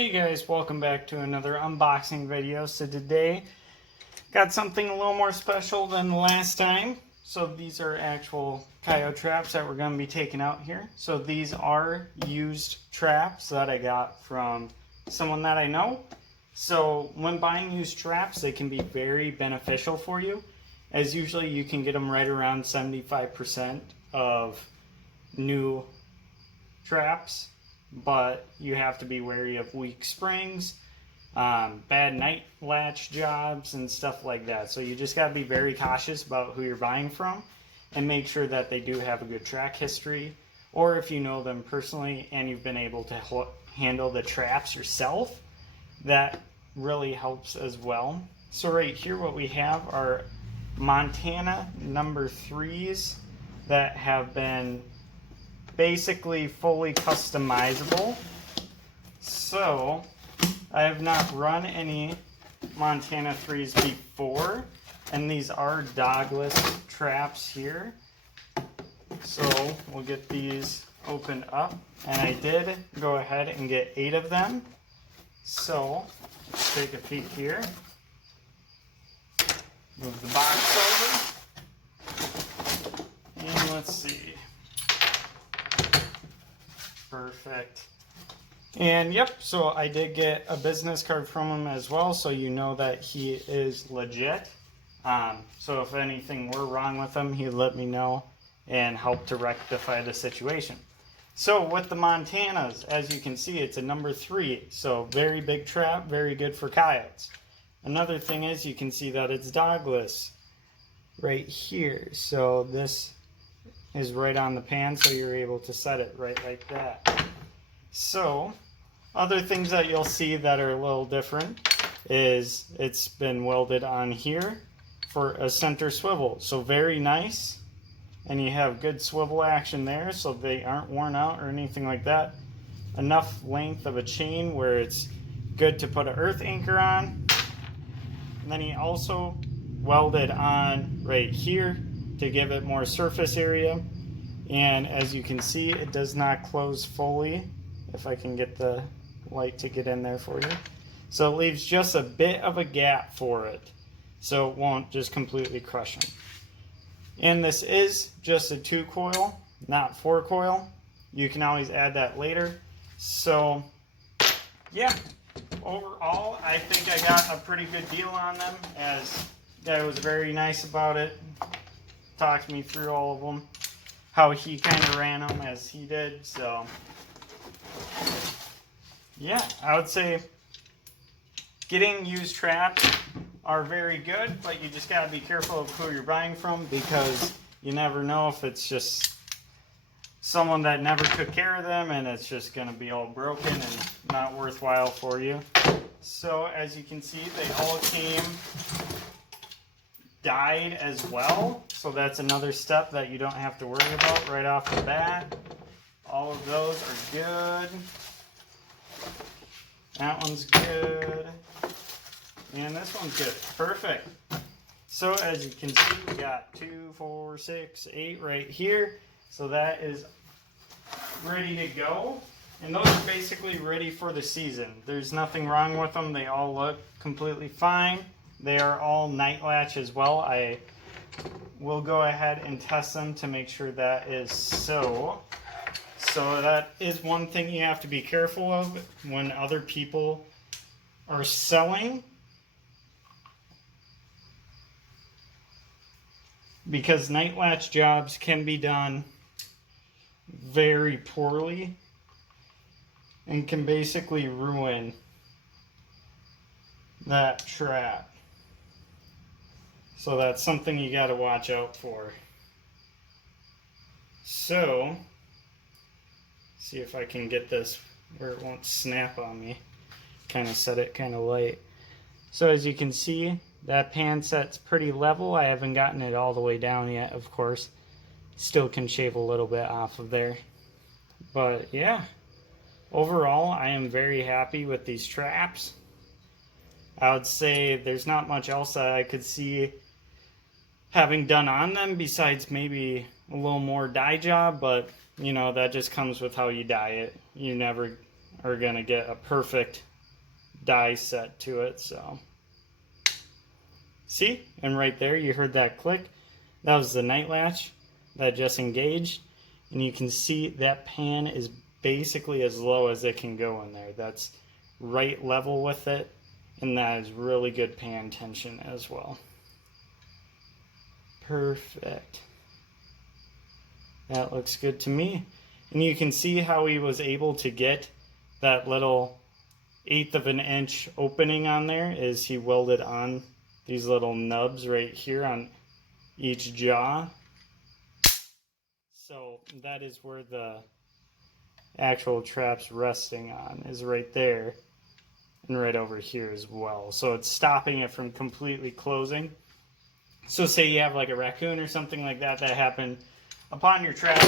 Hey guys, welcome back to another unboxing video. So today, got something a little more special than the last time. So these are actual coyote traps that we're going to be taking out here. So these are used traps that I got from someone that I know. So when buying used traps, they can be very beneficial for you, as usually you can get them right around 75% of new traps, but you have to be wary of weak springs, bad night latch jobs, and stuff like that. So you just got to be very cautious about who you're buying from and make sure that they do have a good track history, or if you know them personally and you've been able to handle the traps yourself, that really helps as well. So right here what we have are Montana number 3s that have been basically fully customizable. So I have not run any Montana 3s before, and these are dogless traps here. So we'll get these opened up, and I did go ahead and get 8 of them. So let's take a peek here. Move the box over, and let's see. Perfect. And yep, so I did get a business card from him as well, so you know that he is legit. So if anything were wrong with him, he'd let me know and help to rectify the situation. So with the Montanas, as you can see, it's a number 3, so very big trap, very good for coyotes. Another thing is you can see that it's dogless right here, so this is right on the pan, so you're able to set it right like that. So other things that you'll see that are a little different is it's been welded on here for a center swivel, so very nice, and you have good swivel action there, so they aren't worn out or anything like that. Enough length of a chain where it's good to put an earth anchor on. And then he also welded on right here to give it more surface area, and as you can see, it does not close fully, if I can get the light to get in there for you. So it leaves just a bit of a gap for it, so it won't just completely crush them. And this is just a 2 coil, not 4 coil. You can always add that later. So yeah, overall I think I got a pretty good deal on them, as the guy was very nice about it. Talked me through all of them, how he kind of ran them as he did. So yeah, I would say getting used traps are very good, but you just got to be careful of who you're buying from, because you never know if it's just someone that never took care of them and it's just going to be all broken and not worthwhile for you. So as you can see, they all came dyed as well, so that's another step that you don't have to worry about right off the bat. All of those are good. That one's good, and this one's good. Perfect. So as you can see, we got 2, 4, 6, 8 right here, so that is ready to go, and those are basically ready for the season. There's nothing wrong with them. They all look completely fine. They are all night latch as well. I will go ahead and test them to make sure that is so. So that is one thing you have to be careful of when other people are selling, because night latch jobs can be done very poorly and can basically ruin that trap. So that's something you got to watch out for. So, see if I can get this where it won't snap on me. Kind of set it kind of light. So as you can see, that pan set's pretty level. I haven't gotten it all the way down yet, of course. Still can shave a little bit off of there. But yeah, overall I am very happy with these traps. I would say there's not much else that I could see having done on them besides maybe a little more dye job, but you know, that just comes with how you dye it. You never are going to get a perfect die set to it. So see, and right there you heard that click. That was the night latch that just engaged, and you can see that pan is basically as low as it can go in there. That's right level with it, and that is really good pan tension as well. Perfect. That looks good to me. And you can see how he was able to get that little 1/8 of an inch opening on there is he welded on these little nubs right here on each jaw. So that is where the actual trap's resting on, is right there and right over here as well. So it's stopping it from completely closing. So say you have like a raccoon or something like that that happened upon your trap,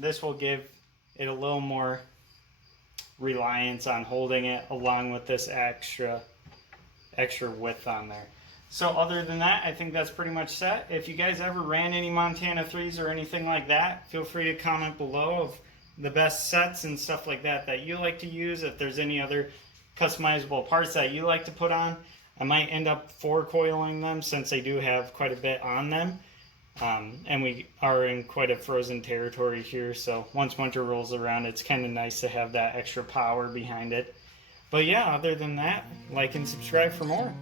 this will give it a little more reliance on holding it, along with this extra width on there. So other than that, I think that's pretty much set. If you guys ever ran any Montana 3s or anything like that, feel free to comment below of the best sets and stuff like that that you like to use. If there's any other customizable parts that you like to put on, I might end up 4-coiling them since they do have quite a bit on them. And we are in quite a frozen territory here, so once winter rolls around, it's kind of nice to have that extra power behind it. But yeah, other than that, like and subscribe for more.